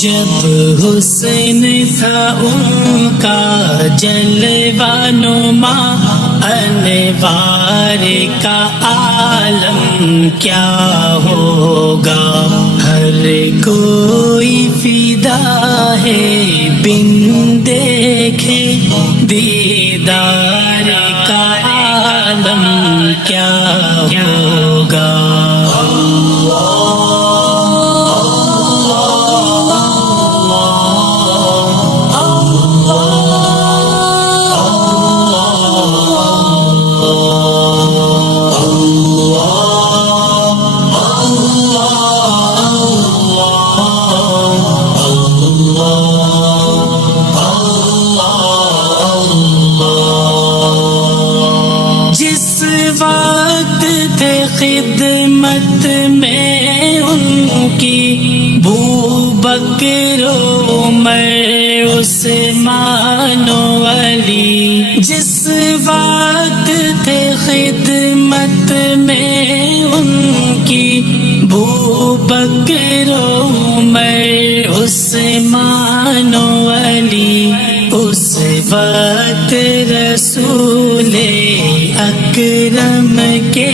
جب حسن تھا ان کا جلوہ نما، انوار کا عالم کیا ہوگا، ہر کوئی فدا ہے بن دیکھے دیدار کا عالم کیا ہوگا۔ وقت تھے خدمت میں ان کی بوبکر عمر عثمان و علی، جس وقت تھے خدمت میں ان کی بوبکر عمر عثمان و علی، اس وقت رسول اکرم کے،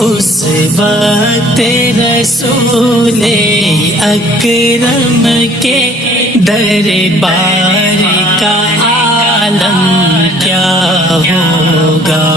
اس وقت رسول اکرم کے دربار کا عالم کیا ہوگا۔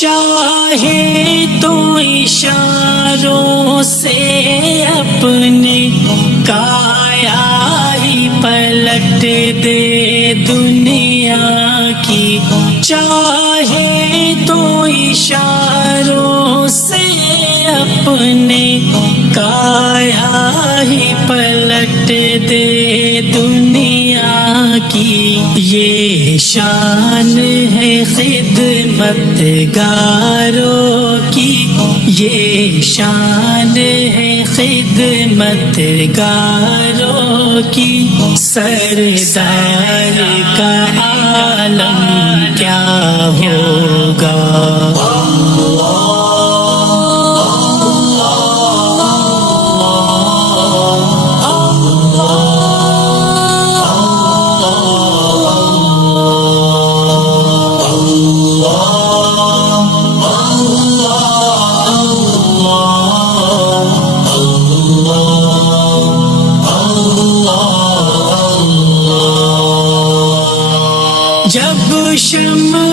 چاہے تو اشاروں سے اپنے کایا ہی پلٹ دے دنیا کی، چاہے تو اشاروں سے اپنے کایا ہی پلٹ دے دنیا کی، یہ شان ہے خدمت گاروں کی، یہ شان ہے خدمت گاروں کی، سردار کا عالم کیا ہوگا۔ جب شمع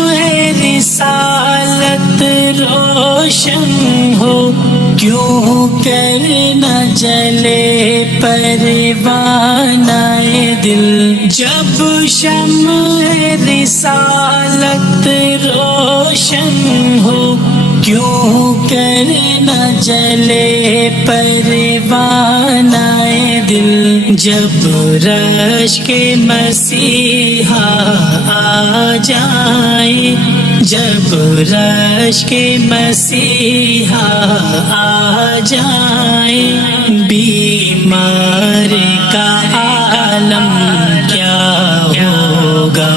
رسالت روشن ہو، کیوں کر نہ جلے پروانہ دل، جب شمع رسالت روشن ہو، کیوں کر نہ جلے پروانہ دل، جب رشک مسیحا آ جائے، جب رشک مسیحا آ جائے، بیمار کا عالم کیا ہوگا۔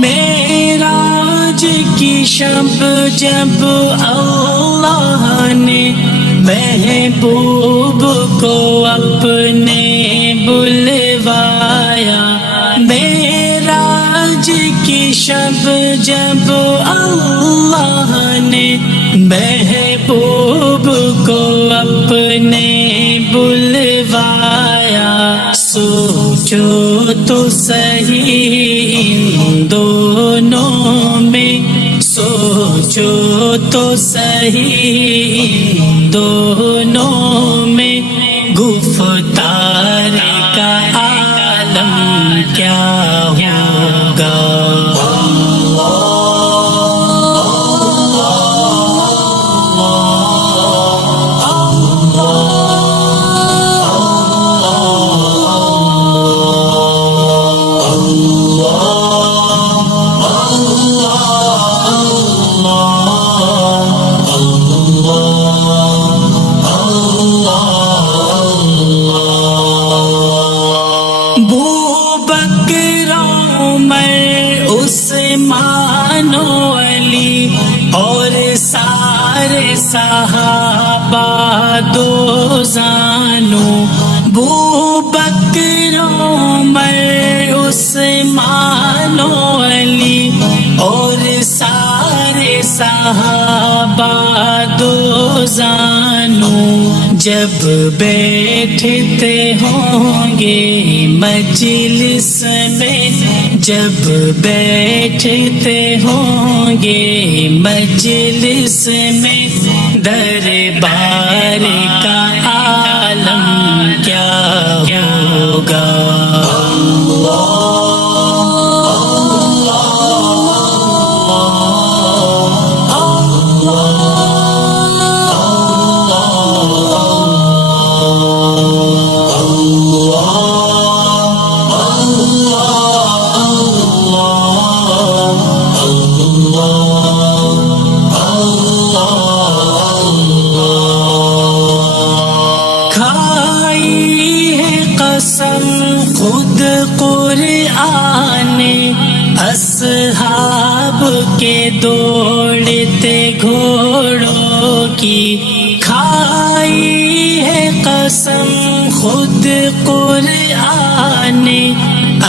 معراج کی شب جب اللہ نے محبوب کو اپنے بلوایا، معراج کی شب جب اللہ نے محبوب کو اپنے بلوایا، سوچو تو صحیح ان دونوں میں، سوچو تو صحیح ان دونوں میں، گفتار کا عالم کیا ہوگا۔ عثمان و علی اور سارے صحابہ دو زانوں، ابوبکر عمر عثمان و علی اور سارے صحابہ دو زانوں، جب بیٹھتے ہوں گے مجلس میں، جب بیٹھتے ہوں گے مجلس میں، دربار کا عالم کیا ہوگا۔ خود قرآن اصحاب کے دوڑتے گھوڑوں کی، کھائی ہے قسم خود قرآن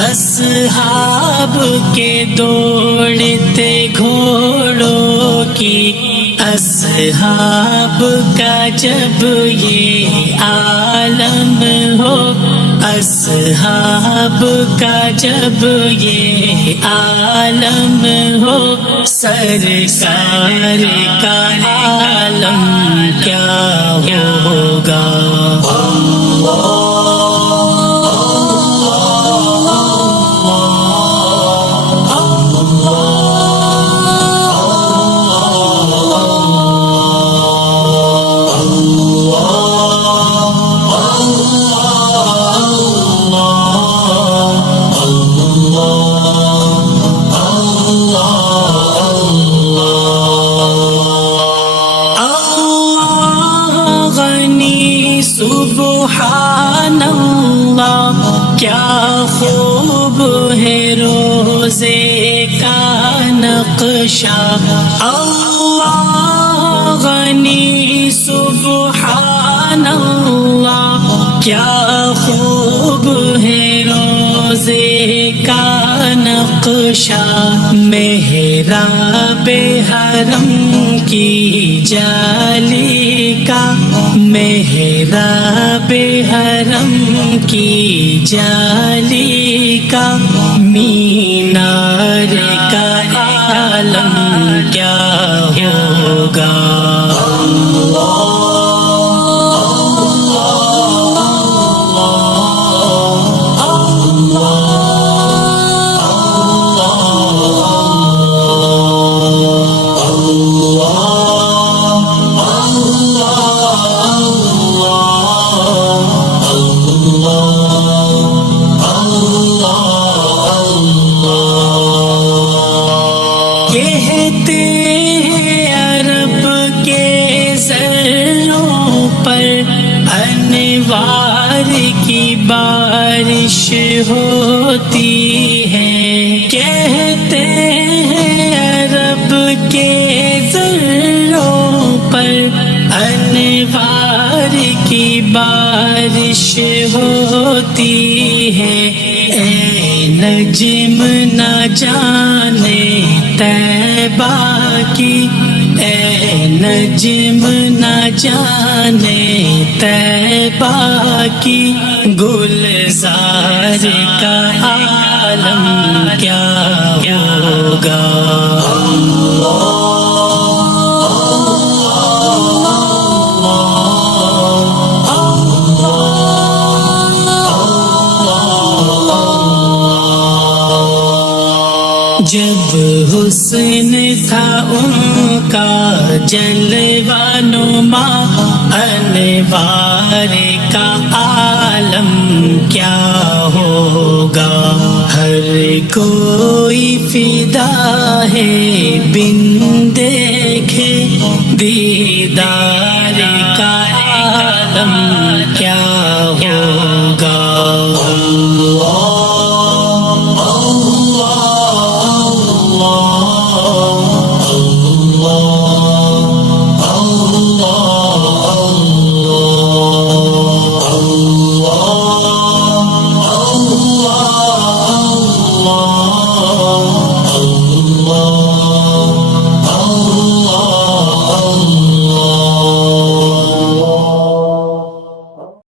اصحاب کے دوڑتے گھوڑوں کی، اصحاب کا جب یہ عالم ہو، اصحاب کا جب یہ عالم ہو، سرکار کا عالم کیا ہوگا۔ سبحان اللہ کیا خوب ہے روزے کا نقشہ، اللہ غنی سبحان اللہ کیا خوب ہے روزے کا نقشہ، محراب حرم کی جالی کا، محراب حرم کی جالی کا، مینار کا عالم کیا ہوگا۔ کہتے ہیں عرب کے ذروں پر انوار کی بارش ہوتی ہے، کہتے ہیں عرب کے ذروں پر انوار کی بارش ہوتی ہے، اے نجم نہ جانے طیبہ کی، اے نجم نہ جانے طیبہ کی، گلزار کا عالم کیا ہوگا۔ جب حسن تھا ان کا جلوہ نما، انوار کا عالم کیا ہوگا۔ ہر کوئی فدا ہے بن